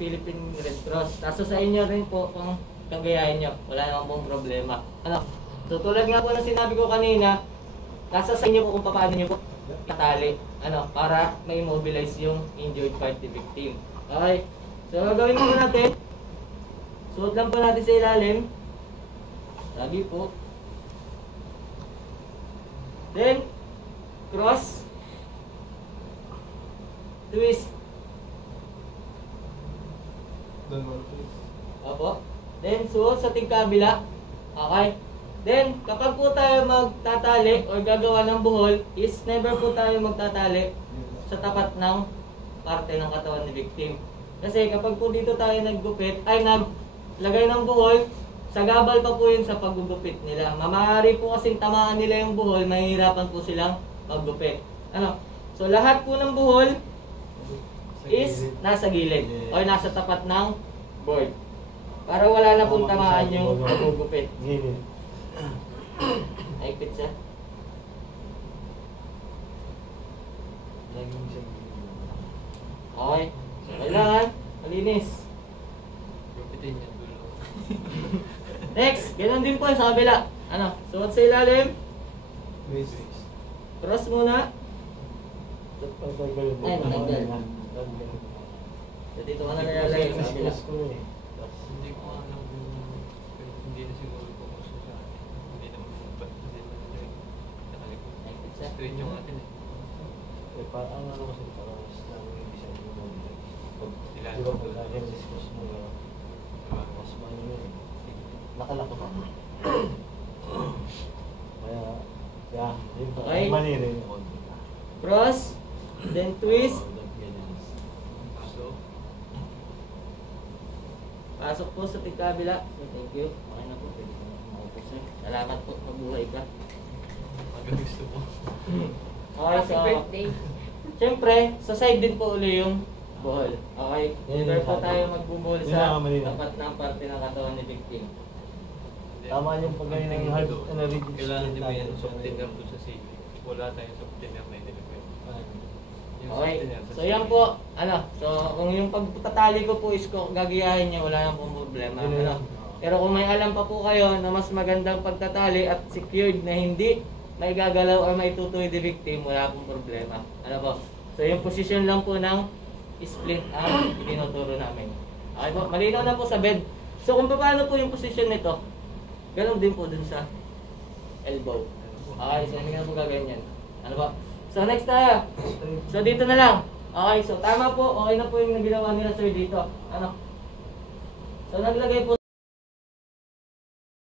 Philippine Red Cross. Kaso sa inyo rin po kung kagayahin nyo. Wala naman pong problema. Ano? So tulad nga po ng sinabi ko kanina, nasa sa inyo po kung paano nyo po tatali. Ano? Para ma-immobilize yung injured party victim. Okay? So gagawin po natin. Suot lang po natin sa ilalim. Lagi po. Then, cross. Twist. Don't worry, please. Opo. Then, suot sa tingkabila. Okay. Then, kapag po tayo magtatali o gagawa ng buhol, is never po tayo magtatali sa tapat ng parte ng katawan ni victim. Kasi kapag po dito tayo naggupit, ay naglagay ng buhol, sagabal pa po yun sa paggugupit nila. Mamahari po kasing tamaan nila yung buhol, mahihirapan po silang maggupit. Ano? So, lahat po ng buhol is nasa gilid o nasa tapat ng board. Para wala na pong tamaan yung paggugupit. Gilid. Naipit siya. Laging siya gilid. Okay. Kailangan, malinis. Gupitin niya dulo. Next, ganoon din po sa kabila. Ano? Suot sa ilalim. Twist. Cross muna. Ay, matanggal. So, dito ka na nalalagay sa kabila. Hindi ko alam pero hindi na siguro po gusto sa akin. Hindi naman nakalikot. Naipit siya. Straight yung atin eh. Parang ano kasi parang namin yung isang mo. Di ba Diba? pag nag-exist mo mas ano yun. Nakalako pa. Kaya, yeah, yun pa. Okay. Mali rin. Cross. Then twist. So, Pasok po sa tigkabila. So, thank you. Okay na po. Pwede ko na kumaupo, sir. Salamat po. Mabuhay ka. hanggang gusto mo. Okay, Happy so, birthday. siyempre, sa side din po uli yung buhol. Okay? Never po tayo magbubuhol Yun sa lang, mali lang. tapat ng parte ng katawan ni victim. Tama yung pag ganyan ng hard energy. Kailangan din mo yan softener doon sa safety. Wala tayong softener na inilagay. Yung Okay, softener sa so yan po, ano, so kung yung pagtatali ko po is ko gagayahin niya, wala nang pong problema. Yun Ano? lang. Pero kung may alam pa po kayo na mas magandang pagtatali at secured na hindi may gagalaw o may tutuloy the victim, wala pong problema. Ano po? So yung position lang po ng splint ang itinuturo namin. Okay po, malinaw na po sa bed. So kung paano po yung position nito, ganun din po dun sa elbow. Okay, so hindi na po gaganyan. Ano po? So next tayo. So dito na lang. Okay, so tama po. Okay na po yung ginawa nila sir dito. Ano? So naglagay po